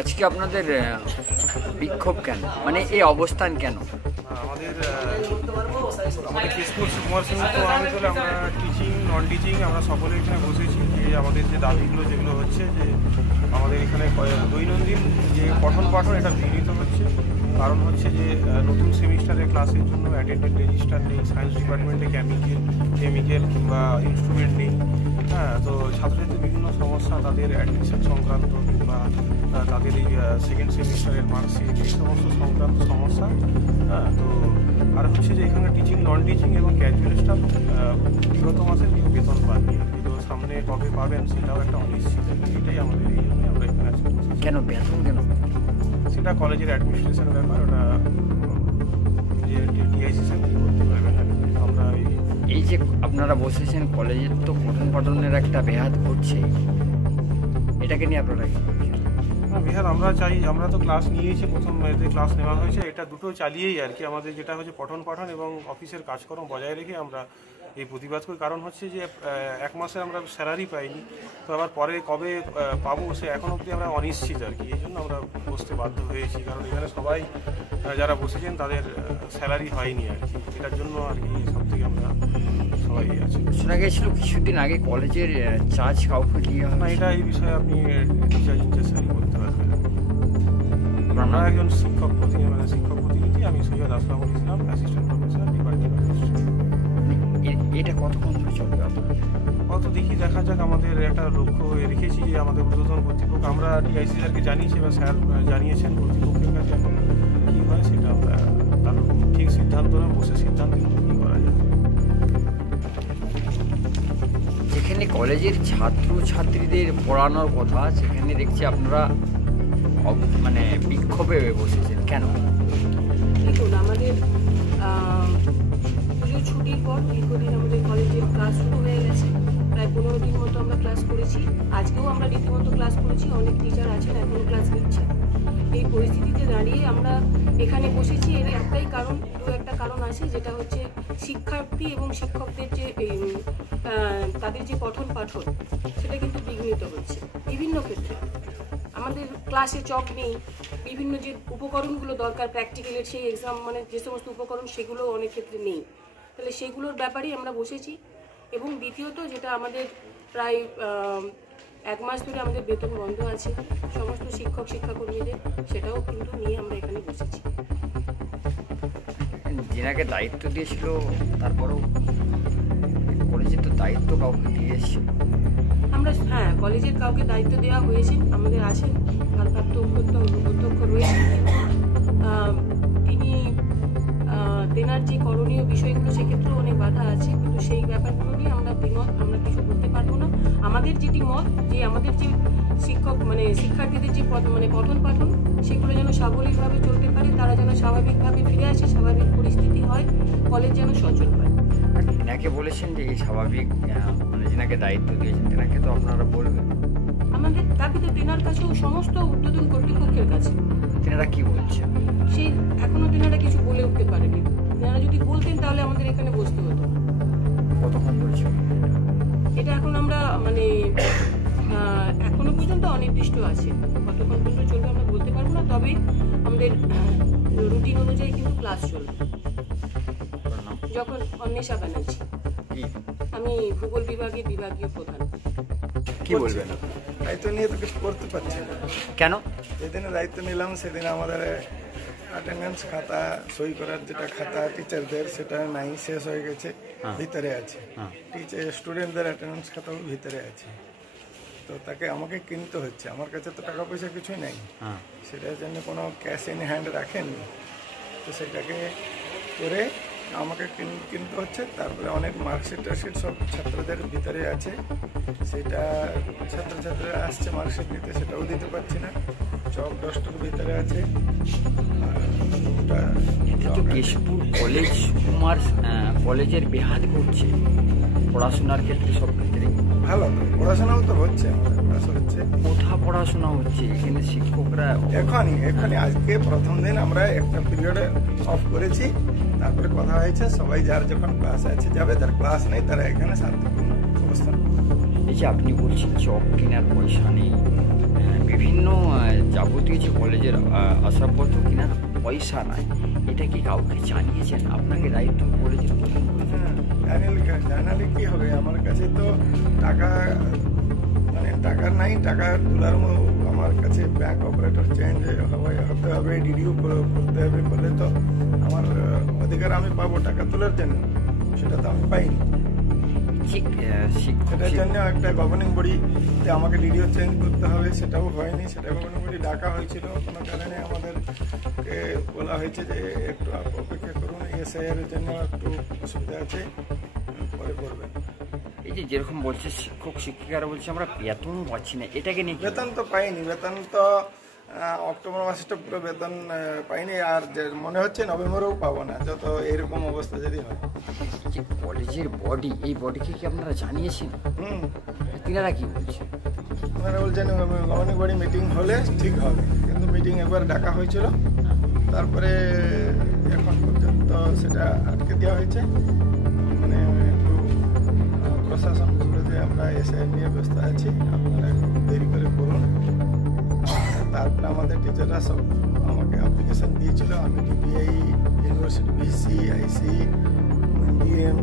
আজকে আপনাদের বিক্ষোভ কেন, মানে এই অবস্থান কেন? আমাদের কেশপুর সুকুমার সিং মহাবিদ্যালয়ে আমরা টিচিং নন টিচিং আমরা সকলে এখানে বসেছি। যে আমাদের যে দাবিগুলো যেগুলো হচ্ছে, যে আমাদের এখানে দৈনন্দিন যে পঠন পাঠন এটা বিঘ্নিত হচ্ছে। কারণ হচ্ছে যে নতুন সেমিস্টারের ক্লাসের জন্য অ্যাটেন্ডেন্ট রেজিস্টার নেই, সায়েন্স ডিপার্টমেন্টে কেমিক্যাল কিংবা ইনস্ট্রুমেন্ট নেই। হ্যাঁ, তো ছাত্রছাত্রীর বিভিন্ন সমস্যা, তাদের অ্যাডমিশন সংক্রান্ত কিংবা তাদের এই সেকেন্ড সেমিস্টারের মার্কশিট, এই সমস্ত সংক্রান্ত সমস্যা। হ্যাঁ, তো আর হচ্ছে যে এখানে টিচিং নন টিচিং এবং ক্যাজুয়াল স্টাফ বিগত মাসে কেউ বেতন পাননি, কিন্তু সামনে কবে পাবেন সেটাও একটা অনিশ্চিত। এটাই আমাদের, এই জন্যই আমরা এখানে আছি। কেন বেতন কেন? সেটা কলেজের অ্যাডমিনিস্ট্রেশন ব্যাপার, ওটা যে টিআইসিসি করতে পারবেন। আমরা এই যে আপনারা বসেছেন, কলেজের তো পঠন পাঠনের একটা ব্যাঘাত ঘটছে, এটাকে নিয়ে আপনারা কি বলছেন? বিহার আমরা চাই, আমরা তো ক্লাস নিয়েছি, প্রথম যে ক্লাস নেওয়া হয়েছে এটা দুটো চালিয়েই আর কি। আমাদের যেটা হচ্ছে পঠন পাঠন এবং অফিসের কাজকর্ম বজায় রেখে আমরা এই প্রতিবাদ করি। কারণ হচ্ছে যে এক মাসে আমরা স্যালারি পাইনি, তো আবার পরে কবে পাবো সে এখন অবধি আমরা অনিশ্চিত আর কি। এই জন্য আমরা বসতে বাধ্য হয়েছি, কারণ এখানে সবাই যারা বসেছেন তাদের স্যালারি হয়নি আর কি। এটার জন্য আর কি সব থেকে আমরা সবাই আছি। শোনা গেছিল কিছুদিন আগে কলেজের চার্জ কাউকে দিয়ে হয় না, এটা এই বিষয়ে আপনি টিচার ইনচার্জ করতে পারবেন। আমরা না? একজন শিক্ষক প্রতিনিধি, আমি সৈয়দ আসলামুল ইসলাম, অ্যাসিস্ট্যান্ট প্রফেসর, ডিপার্টমেন্ট। এটা কতক্ষণ ধরে চলবে আপনার? কত দেখি, দেখা যাক। আমাদের একটা লক্ষ্য রেখেছি যে আমাদের ঊর্ধ্বতন কর্তৃপক্ষ, আমরা টিআইসি স্যারকে জানিয়েছি বা স্যার জানিয়েছেন কর্তৃপক্ষের কাছে, এখন কী হয় সেটা আমরা তার ঠিক সিদ্ধান্ত না বসে সিদ্ধান্ত কী করা যায়। যেখানে কলেজের ছাত্র ছাত্রীদের পড়ানোর কথা, সেখানে দেখছি আপনারা মানে বিক্ষোভে বসেছেন কেন? দেখুন, আমাদের পুজোর ছুটির পর দীর্ঘদিন আমাদের কলেজের ক্লাস শুরু হয়ে গেছে। প্রায় 15 দিন মতো আমরা ক্লাস করেছি। আজকেও আমরা রীতিমতো ক্লাস করেছি, অনেক টিচার আছেন এখনও ক্লাস নিচ্ছেন। এই পরিস্থিতিতে দাঁড়িয়ে আমরা এখানে বসেছি, এর একটাই কারণ, একটা কারণ আছে, যেটা হচ্ছে শিক্ষার্থী এবং শিক্ষকদের যে তাদের যে পঠন পাঠন সেটা কিন্তু বিঘ্নিত হচ্ছে বিভিন্ন ক্ষেত্রে। আমাদের ক্লাসে চক নেই, বিভিন্ন যে উপকরণগুলো দরকার প্র্যাকটিক্যালের, সেই এক্সাম মানে যে সমস্ত উপকরণ সেগুলো অনেক ক্ষেত্রে নেই। তাহলে সেগুলোর ব্যাপারেই আমরা বসেছি। এবং দ্বিতীয়ত যেটা আমাদের প্রায় 1 মাস ধরে আমাদের বেতন বন্ধ আছে সমস্ত শিক্ষক শিক্ষাকর্মীদের, সেটাও কিন্তু নিয়ে আমরা এখানে বসেছি। যেনাকে দায়িত্ব দিয়েছিল, তারপরেও কলেজের তো দায়িত্ব কাউকে দিয়ে এসেছিল। আমরা হ্যাঁ, কলেজের কাউকে দায়িত্ব দেওয়া হয়েছে, আমাদের আছেন ভারপ্রাপ্ত অধ্যক্ষ রয়েছেন, তিনি তেনার যে করণীয় বিষয়গুলো সেক্ষেত্রেও অনেক বাধা আছে, কিন্তু সেই ব্যাপারগুলো নিয়ে আমরা দ্বিমত, আমরা কিছু করতে পারবো না। আমাদের যেটি মত, যে আমাদের যে শিক্ষক মানে শিক্ষার্থীদের যে মানে পঠন পাঠন সেগুলো যেন সাবলীলভাবে চলতে পারে, তারা যেন স্বাভাবিকভাবে ফিরে আসে, স্বাভাবিক পরিস্থিতি হয়, কলেজ যেন সচল হয়। তেনাকে বলেছেন যে এই স্বাভাবিক, মানে যেনাকে দায়িত্ব দিয়েছেন তেনাকে তো আপনারা বলবেন। আমাদের দাবি তো তেনার কাছেও, সমস্ত ঊর্ধ্বতন কর্তৃপক্ষের কাছে। তেনারা কি বলছেন? সেই এখনো তেনারা কিছু বলে উঠতে পারেনি। তেনারা যদি বলতেন তাহলে আমাদের এখানে বসতে হতো। কতক্ষণ বলছেন এটা এখন আমরা মানে এখনো পর্যন্ত অনির্দিষ্ট আছে, কতক্ষণ পর্যন্ত চলবে আমরা বলতে পারবো না। তবে আমাদের রুটিন অনুযায়ী কিন্তু ক্লাস চলবে। যখন অন্বেষা ব্যানার্জি, আমি ভূগোল বিভাগের বিভাগীয় প্রধান। কি বলবেন? দায়িত্ব নিয়ে তো কিছু করতে পারছি না। কেন? যেদিনে দায়িত্ব নিলাম সেদিন আমাদের অ্যাটেন্ডেন্স খাতা, সই করার যেটা খাতা টিচারদের, সেটা নাই, শেষ হয়ে গেছে, ভিতরে আছে। টিচার স্টুডেন্টদের অ্যাটেন্ডেন্স খাতাও ভিতরে আছে, তো তাকে আমাকে কিনতে হচ্ছে। আমার কাছে তো টাকা পয়সা কিছুই নেই, সেটার জন্য কোনো ক্যাশ ইন হ্যান্ড রাখেননি, তো সেটাকে করে আমাকে কিনতে হচ্ছে। তারপরে অনেক মার্কশিট টার্কশিট সব ছাত্রদের ভিতরে আছে, সেটা ছাত্রছাত্রীরা আসছে মার্কশিট নিতে, সেটাও দিতে পারছি না। চক ডস্টার ভিতরে আছে। তো কেশপুর কলেজ সুকুমার কলেজের বেহাত ঘটছে পড়াশোনার ক্ষেত্রে, সব ক্ষেত্রে। ভালো তো পড়াশোনাও তো হচ্ছে, আমাদের ক্লাস হচ্ছে। কোথা পড়াশোনা হচ্ছে এখানে? শিক্ষকরা এখনই আজকে প্রথম দিন আমরা একটা পিরিয়ডে অফ করেছি, তারপরে কথা হয়েছে সবাই যার যখন ক্লাস আছে যাবে, যার ক্লাস নেই তারা এখানে শান্তিপূর্ণ অবস্থান। এই যে আপনি বলছেন চক কেনার পয়সা নেই, বিভিন্ন যাবতীয় যে কলেজের আসবাবপত্র কেনার পয়সা নাই, এটা কি কাউকে জানিয়েছেন? আপনাকে দায়িত্ব কলেজের প্রধান করেছেন? জানালে কি হবে, আমার কাছে তো টাকা মানে টাকা নাই, টাকা তোলার আমার কাছে ব্যাংক অপারেটর চেঞ্জ হতে হবে, ডিডিও করতে হবে, বলে তো আমার অধিকার আমি পাবো টাকা তোলার জন্য, সেটা তো আমি পাইনি। সেটার জন্য একটা গভর্নিং বডিতে আমাকে ডিডিও চেঞ্জ করতে হবে, সেটাও হয়নি। সেটা গভর্নিং বডি ডাকা হয়েছিল, কোনো কারণে আমাদেরকে বলা হয়েছে যে একটু অপেক্ষা করুন, এসআইআর এর জন্য একটু অসুবিধা আছে, পরে করবেন। এই যে যেরকম বলছে শিক্ষক শিক্ষিকারা বলছে আমরা বেতন পাচ্ছি না, এটাকে নিয়ে বেতন তো পাইনি, বেতন তো অক্টোবর মাসেটা পুরো বেতন পাইনি, আর যে মনে হচ্ছে নভেম্বরেও পাবো না, যত এরকম অবস্থা যদি হয়। যে কলেজের বডি, এই বডিকে কি আপনারা জানিয়েছেন? হুম, তিনারা কি বলছে? ওনারা বলছেন গভর্নিং বডি মিটিং হলে ঠিক হবে, কিন্তু মিটিং একবার ডাকা হয়েছিল, তারপরে এখন পর্যন্ত সেটা আটকে দেওয়া হয়েছে। মানে একটু প্রশাসন বলে যে আমরা এসে নিয়ে ব্যস্ত আছি, আপনারা একটু দেরি করে করুন। তারপরে আমাদের টিচাররা সব আমাকে অ্যাপ্লিকেশন দিয়েছিল, আমি ডিপিআই, ইউনিভার্সিটি, ভিসি, আইসি, ডিএম